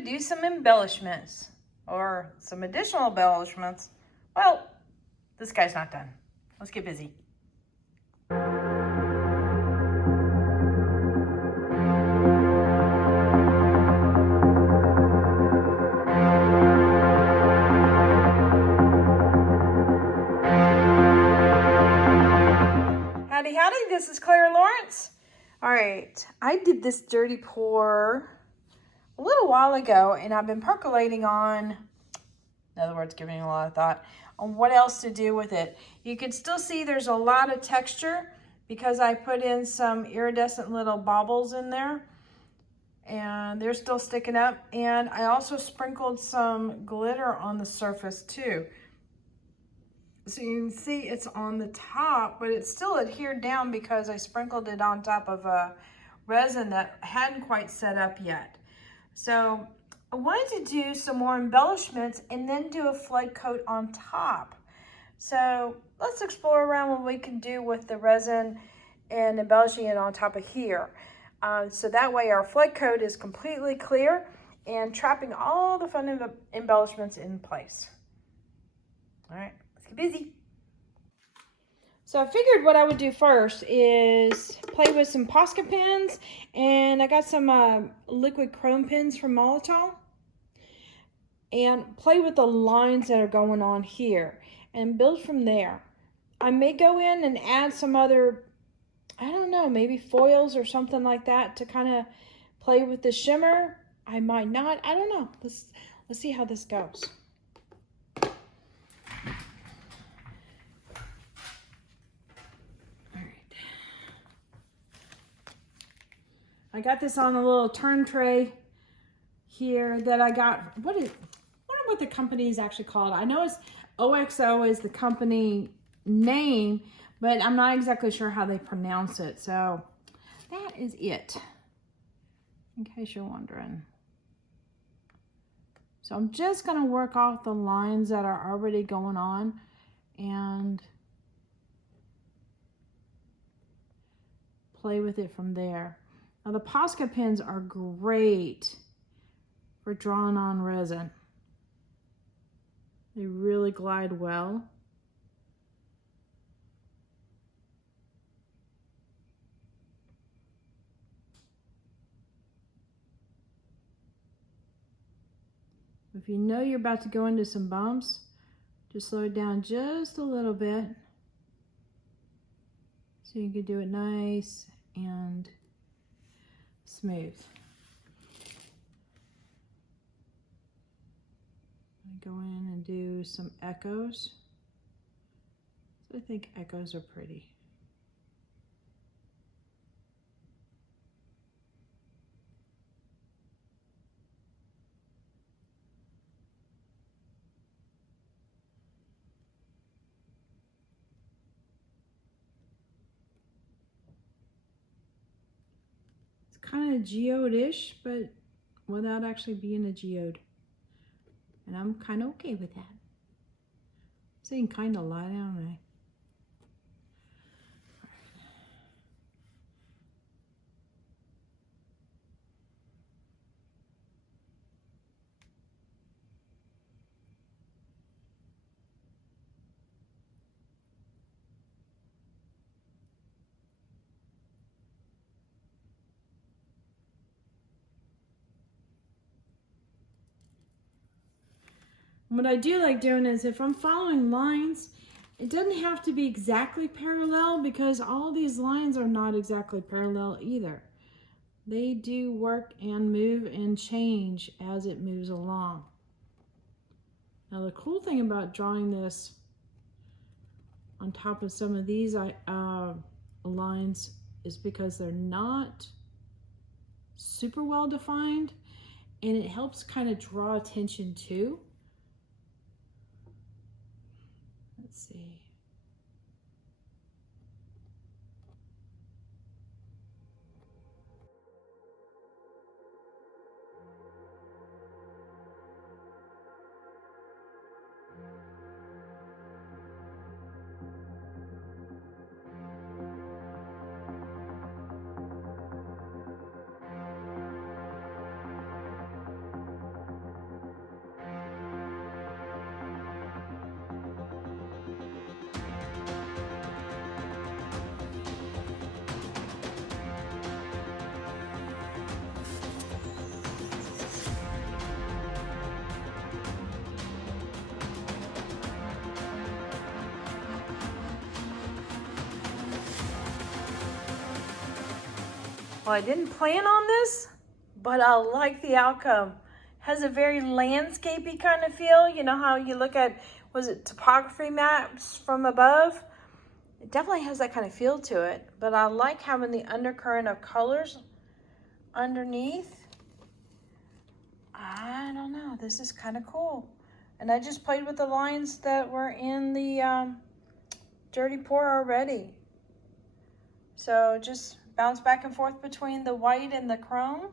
to do some embellishments or some additional embellishments. Well, this guy's not done. Let's get busy. Howdy, howdy, this is Clara Lawrence. All right, I did this dirty pour a little while ago, and I've been percolating on, in other words, giving a lot of thought on what else to do with it. You can still see there's a lot of texture because I put in some iridescent little baubles in there, and they're still sticking up. And I also sprinkled some glitter on the surface too. So you can see it's on the top, but it's still adhered down because I sprinkled it on top of a resin that hadn't quite set up yet. So I wanted to do some more embellishments and then do a flake coat on top. So let's explore around what we can do with the resin and embellishing it on top of here. So that way our flake coat is completely clear and trapping all the fun embellishments in place. All right. Busy. So I figured what I would do first is play with some Posca pens, and I got some liquid chrome pens from Molotow, and play with the lines that are going on here and build from there. I may go in and add some other, I don't know, maybe foils or something like that to kind of play with the shimmer. I might not, I don't know. Let's see how this goes. I got this on a little turn tray here that I got. I wonder what the company is actually called. I know it's OXO is the company name, but I'm not exactly sure how they pronounce it. So that is it, in case you're wondering. So I'm just going to work off the lines that are already going on and play with it from there. Now the Posca pens are great for drawing on resin. They really glide well. If you know you're about to go into some bumps, just slow it down just a little bit so you can do it nice and smooth. I go in and do some echoes. So I think echoes are pretty. Kind of geode-ish, but without actually being a geode. And I'm kind of okay with that. I'm saying kind of lie, aren't I? What I do like doing is if I'm following lines, it doesn't have to be exactly parallel because all these lines are not exactly parallel either. They do work and move and change as it moves along. Now the cool thing about drawing this on top of some of these lines is because they're not super well defined, and it helps kind of draw attention too. Let's see. Well, I didn't plan on this, but I like the outcome. Has a very landscapey kind of feel. You know how you look at, was it topography maps from above? It definitely has that kind of feel to it, but I like having the undercurrent of colors underneath. I don't know, this is kind of cool. And I just played with the lines that were in the dirty pour already. So just bounce back and forth between the white and the chrome.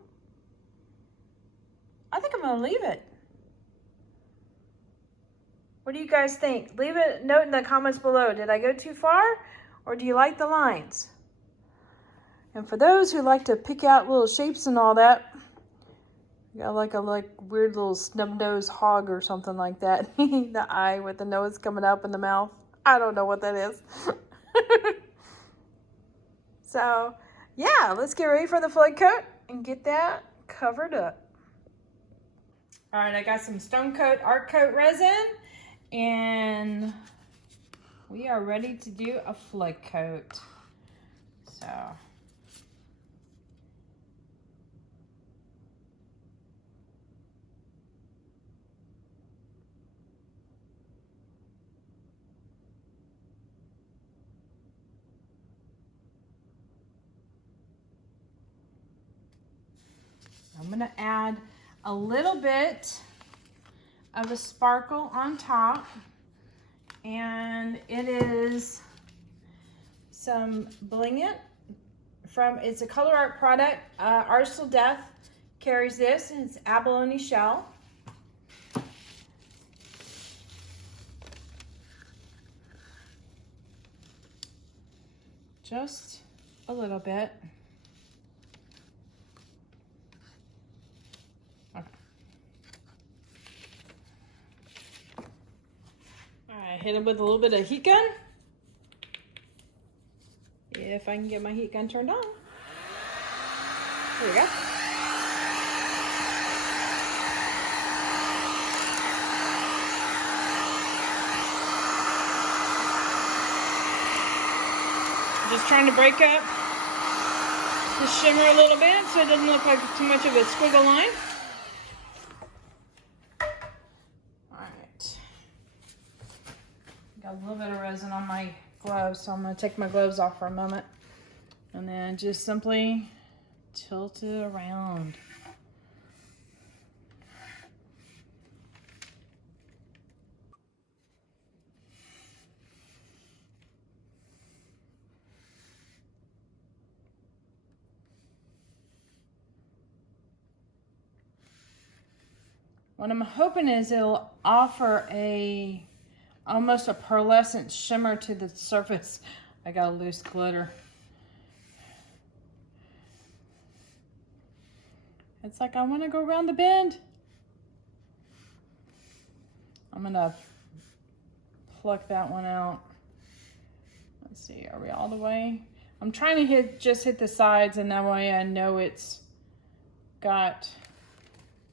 I think I'm gonna leave it. What do you guys think? Leave a note in the comments below. Did I go too far, or do you like the lines? And for those who like to pick out little shapes and all that, you got like a weird little snub-nosed hog or something like that. The eye with the nose coming up in the mouth. I don't know what that is. So yeah, let's get ready for the flood coat and get that covered up. All right, I got some Stone Coat Art Coat resin, and we are ready to do a flood coat. So I'm gonna add a little bit of a sparkle on top, and it is some Bling It from, it's a color art product. Artist Till Death carries this, and it's abalone shell. Just a little bit. Hit it with a little bit of heat gun. If I can get my heat gun turned on. There we go. Just trying to break up the shimmer a little bit so it doesn't look like too much of a squiggle line. Got a little bit of resin on my gloves, so I'm going to take my gloves off for a moment and then just simply tilt it around. What I'm hoping is it'll offer almost a pearlescent shimmer to the surface. I got a loose glitter. It's like I want to go around the bend. I'm gonna pluck that one out. Let's see, are we all the way? I'm trying to just hit the sides, and that way I know it's got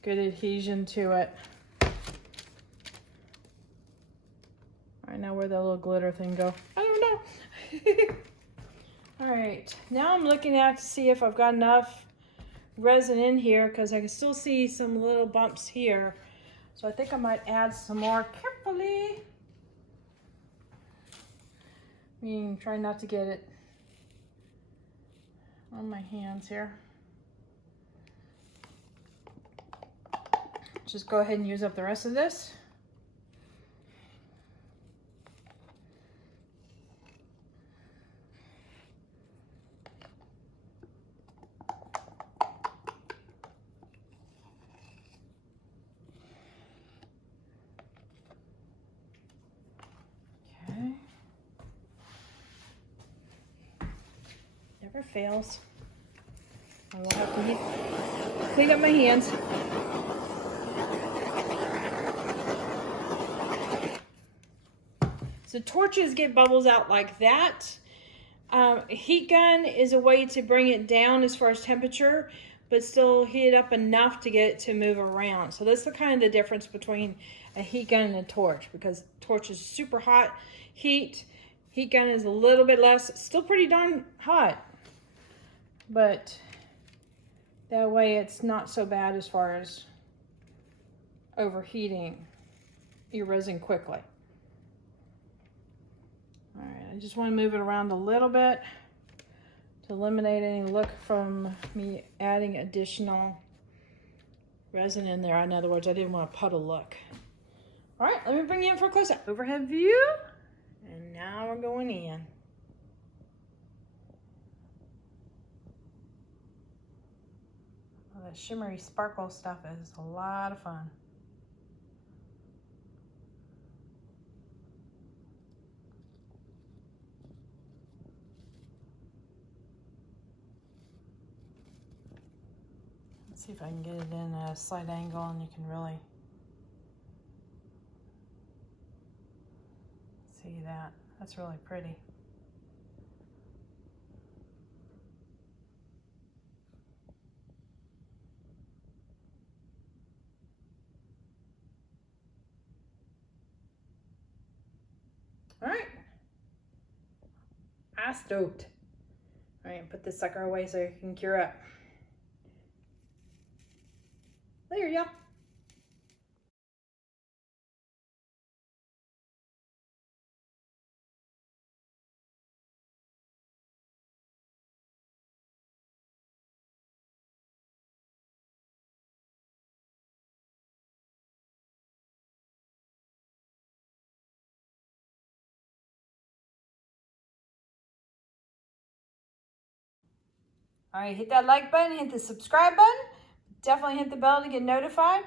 good adhesion to it. I know where the little glitter thing go. I don't know. All right, now I'm looking at to see if I've got enough resin in here, because I can still see some little bumps here. So I think I might add some more carefully. I mean, try not to get it on my hands here. Just go ahead and use up the rest of this. Never fails. I will have to clean up my hands. So torches get bubbles out like that. Heat gun is a way to bring it down as far as temperature, but still heat it up enough to get it to move around. So that's the kind of the difference between a heat gun and a torch, because torch is super hot heat. Heat gun is a little bit less, still pretty darn hot, but That way it's not so bad as far as overheating your resin quickly. All right, I just want to move it around a little bit to eliminate any look from me adding additional resin in there. In other words, I didn't want a puddle look. All right, let me bring you in for a close-up. Overhead view, and now we're going in. Well, that shimmery sparkle stuff is a lot of fun. Let's see if I can get it in a slight angle and you can really see that. That's really pretty. All right. I'm stoked. All right, put this sucker away so it can cure up. There you go. All right, hit that like button, hit the subscribe button. Definitely hit the bell to get notified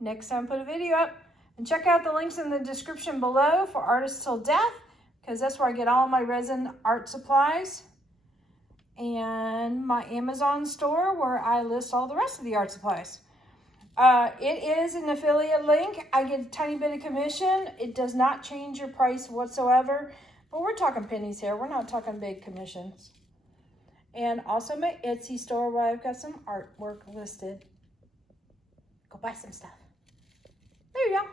next time I put a video up. And check out the links in the description below for Artists Till Death, because that's where I get all my resin art supplies. And my Amazon store where I list all the rest of the art supplies. It is an affiliate link. I get a tiny bit of commission. It does not change your price whatsoever. But we're talking pennies here. We're not talking big commissions. And also my Etsy store where I've got some artwork listed. Go buy some stuff. There you go.